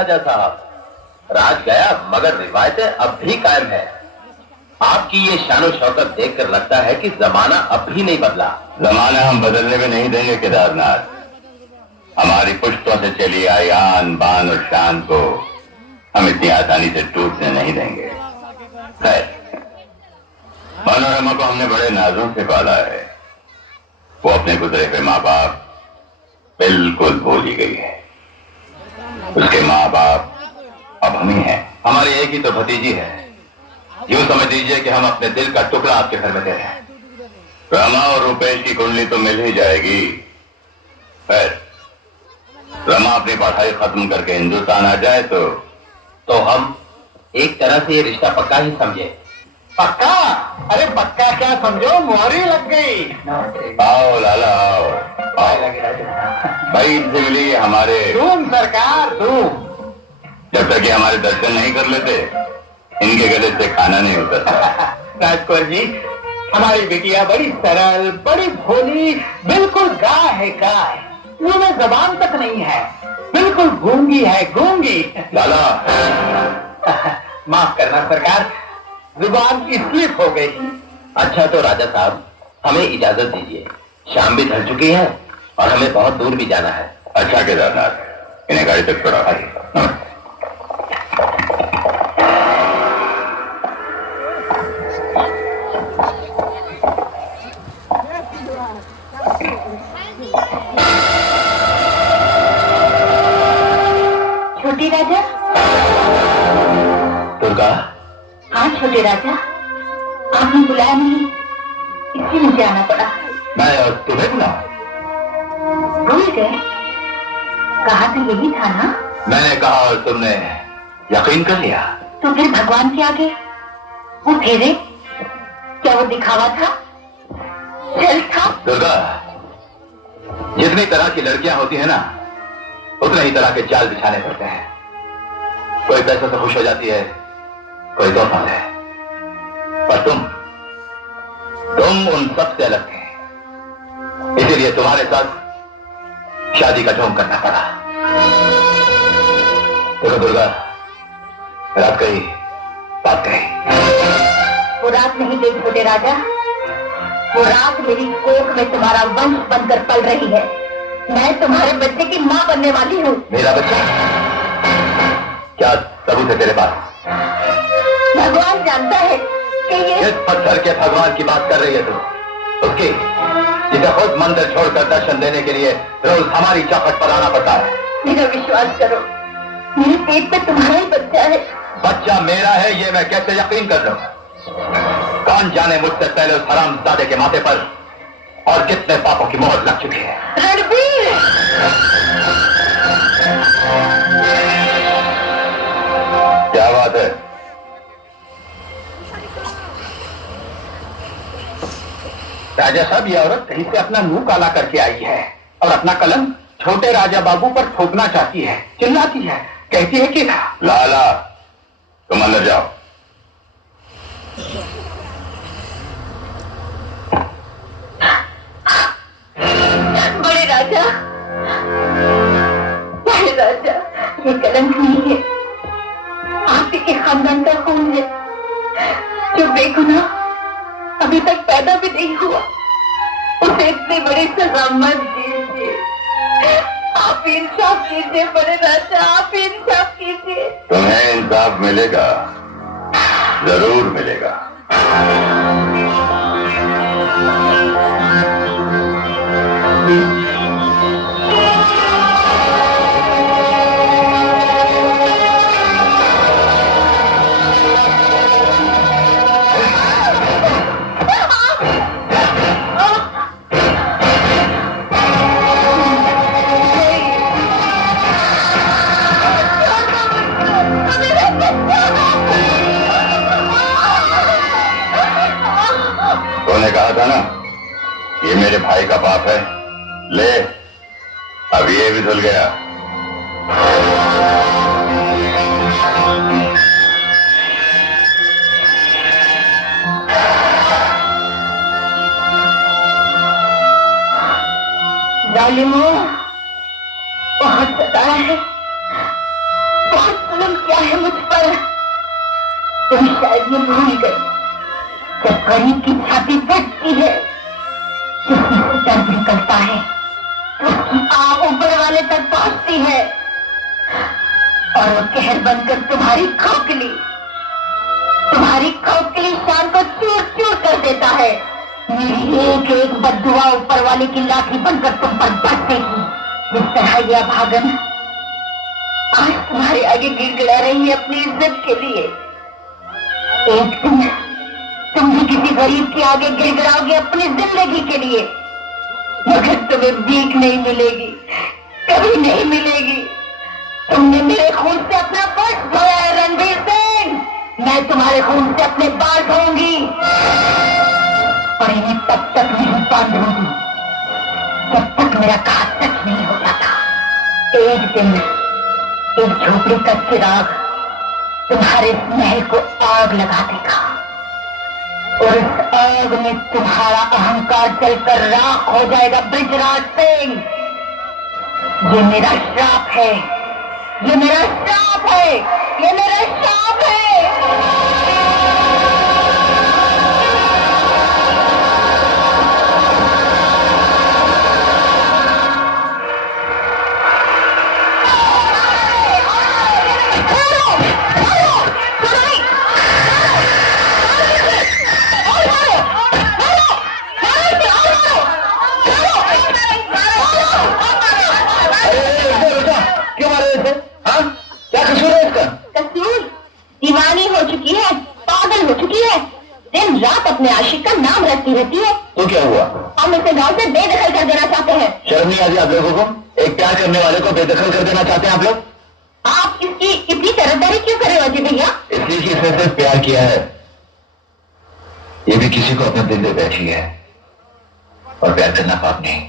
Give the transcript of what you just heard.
राजा साहब, राज गया मगर रिवायतें अब भी कायम है। आपकी ये शानो शौकत देखकर लगता है कि जमाना अब भी नहीं बदला। जमाना हम बदलने में नहीं देंगे केदारनाथ। हमारी पुश्तों से चली आई आन बान और शान को हम इतनी आसानी से टूटने नहीं देंगे। खैर, मनोरमा को हमने बड़े नाजों से पाला है। वो अपने गुजरे हुए माँ बाप बिल्कुल भूल ही गई है। उसके माँ बाप अब हम ही हैं। हमारी एक ही तो भतीजी है। यूं समझ लीजिए कि हम अपने दिल का टुकड़ा आपके घर में दे रहे हैं। रमा और रुपेश की कुंडली तो मिल ही जाएगी। खैर, रमा अपनी पढ़ाई खत्म करके हिंदुस्तान आ जाए तो हम एक तरह से ये रिश्ता पक्का ही समझे। पक्का? अरे पक्का क्या समझो, मोहरी लग गई। आओ लाला आओ। भाई इनसे मिली हमारे तुम सरकार तुम। जब तक ये हमारे दर्शन नहीं कर लेते इनके गले से खाना नहीं उतरता। राजकुमार जी, हमारी बिटिया बड़ी सरल, बड़ी भोली, बिल्कुल गाय है गाय। मुंह में जबान तक नहीं है, बिल्कुल गूंगी है गूंगी। लाला माफ करना सरकार, जुबान की स्लिप हो गई। अच्छा तो राजा साहब, हमें इजाजत दीजिए। शाम भी ढल चुकी है और हमें बहुत दूर भी जाना है। अच्छा केदारनाथ, इन्हें गाड़ी तक छोड़ा। छोटे राजा। दुर्गा। हाँ छोटे राजा, आपने बुलाया नहीं, इसलिए मुझे आना पड़ा। मैं तुम्हें बुला? भूल गए? कहा था यही था ना? मैंने कहा और तुमने यकीन कर लिया। तो फिर भगवान के आगे वो फेरे, क्या वो दिखावा था, छल था? दुर्गा, जितनी तरह की लड़कियां होती है ना, उतने ही तरह के जाल बिछाने पड़ते हैं। कोई पैसे से खुश हो जाती है, कोई तोहफा है, पर तुम उन सबसे अलग थे। इसीलिए तुम्हारे साथ शादी का ढोंग करना पड़ा। देखो दुर्गा, रात गई बात गई। वो रात नहीं गई छोटे राजा, वो रात मेरी कोख में तुम्हारा वंश बनकर पल रही है। मैं तुम्हारे बच्चे की माँ बनने वाली हूँ। मेरा बच्चा? क्या सबूत है तेरे पास? भगवान जानता है कि ये किस पत्थर के भगवान की बात कर रही है तुम? उसकी जिसे खुद मंदिर छोड़कर दर्शन देने के लिए रोज हमारी चौखट पर आना पड़ता है। मेरा विश्वास करो, मेरे पेट में तुम्हारा ही बच्चा है। बच्चा मेरा है ये मैं कैसे यकीन कर लूं? कौन जाने मुझसे पहले उस हरामजादे के माथे पर और कितने पापों की मोहर लग चुकी है। रणबीर! क्या बात है? राजा साहब, ये औरत कहीं से अपना मुंह काला करके आई है और अपना कलम छोटे राजा बाबू पर थोपना चाहती है। चिल्लाती है, कहती है कि लाला, तुम अंदर जाओ। बड़े राजा, बड़े राजा, ये कलंक नहीं है, आप ही के खानदान का खून है, जो बेगुनाह अभी तक पैदा भी नहीं हुआ, उसे इतनी बड़ी सजा मत दीजिए। आप इंसाफ कीजिए बड़े राजा, आप इंसाफ कीजिए। तुम्हें इंसाफ मिलेगा, जरूर मिलेगा। तूने कहा था ना, ये मेरे भाई का बाप है। ले, अब ये भी धुल गया। जालिमों, बहुत सताया है, तुम शायद ये भूल गए, जब गरीब की छाती फटती है, जिसमें से दर्द निकलता है, उसकी आग ऊपर वाले तक पहुंचती है और वो कहर बनकर तुम्हारी खोखली शान को चूर चूर कर देता है। मेरी एक एक बद्दुआ ऊपर वाले की लाठी बनकर तुम पर बरसेगी। जिस तरह यह भागन आज तुम्हारे आगे गिड़गिड़ा रही है अपनी इज्जत के लिए, एक दिन तुम भी किसी गरीब के आगे गिड़गिड़ाओगे अपनी जिंदगी के लिए, मगर तुम्हें भीख नहीं मिलेगी, कभी नहीं मिलेगी। तुमने मेरे खून से अपना पर्स धोया है रणवीर सिंह, मैं तुम्हारे खून से अपने बाल धोऊंगी और इन्हें तब तक नहीं बांधूंगी जब तक मेरा कहा सच नहीं हो जाता। एक दिन एक झोपड़ी का चिराग तुम्हारे महल को आग लगा देगा और इस आग में तुम्हारा अहंकार जलकर राख हो जाएगा। बृजराज सिंह, ये मेरा श्राप है, ये मेरा श्राप है, ये मेरा श्राप है। दीवानी हो चुकी है, पागल हो चुकी है, दिन रात अपने आशिक का नाम रटती रहती है। तो क्या हुआ? हम इसे गांव से बेदखल कर देना चाहते हैं। शर्म नहीं आती आप लोगों को? एक प्यार करने वाले को बेदखल कर देना चाहते हैं आप लोग? आप इसकी इतनी तरफदारी क्यों कर रहे हो अजय भैया? इसलिए कि इसने सिर्फ प्यार किया है, ये भी किसी को अपने दिल में बैठी है, और प्यार करना पाप नहीं।